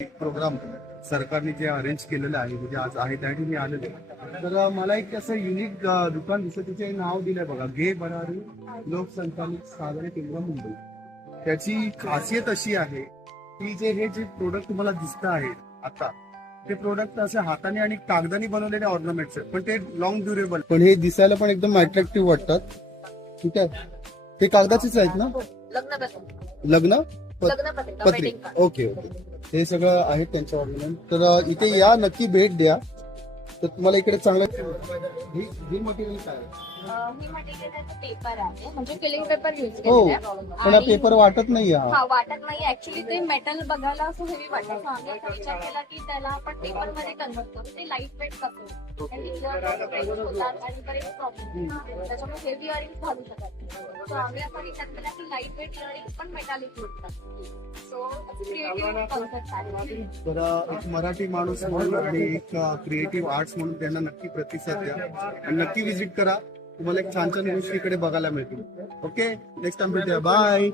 एक प्रोग्राम सरकारने जे अरेंज केलेलं आहे, म्हणजे आज आहे त्यासाठी मी आलेलो आहे. तर मला एक असं युनिक दुकान दिसतं, तिचे नाव दिलंय बघा, घे भरारी लोकसंचालित सागरी केंद्र मुंबई. त्याची खासियत अशी आहे की जे प्रोडक्ट तुम्हाला दिसत आहे आता, ते प्रोडक्ट असे हाताने आणि कागदाने बनवलेले ऑर्नामेंट्स आहेत, पण ते लॉंग ड्युरेबल, पण हे दिसायला पण एकदम अट्रॅक्टिव्ह वाटतात. ठीक आहे, ते कागदाचेच आहेत ना? लग्न पत्रिका. ओके ओके, हे सगळं आहे त्यांच्या ऑर्नामेंट. तर इथे या, नक्की भेट द्या. तर तुम्हाला इकडे चांगलं हे मटेरियल काय आहे? ही मटेरियल पेपर आहे, म्हणजे फिलिंग पेपर युज हो, केलेला आहे. पण हा पेपर वाटत नाही हा. हा वाटत नाही, ऍक्च्युली ते मेटल बघायला असं हेवी वाटतं. सो आम्ही असा विचार केला की त्याला आपण पेपर मध्ये कन्वर्ट करू, ते लाईट वेट कसं आणि होतात आणि बरेच प्रॉब्लेम, त्याच्यामुळे हेवी इयरिंग घालू शकत नाही. सो आम्ही असा विचार केला की लाईट वेट इयरिंग पण मेटालिक होतात. सो क्रिएटिव्ह कॉन्सेप्ट आहे. तर एक मराठी माणूस म्हणून आणि एक क्रिएटिव्ह आर्ट्स म्हणून त्यांना नक्की प्रतिसाद द्या आणि नक्की विजिट करा. तुम्हाला एक छान छान गोष्टी इकडे बघायला मिळतील. ओके, नेक्स्ट टाइम भेटूया. बाय.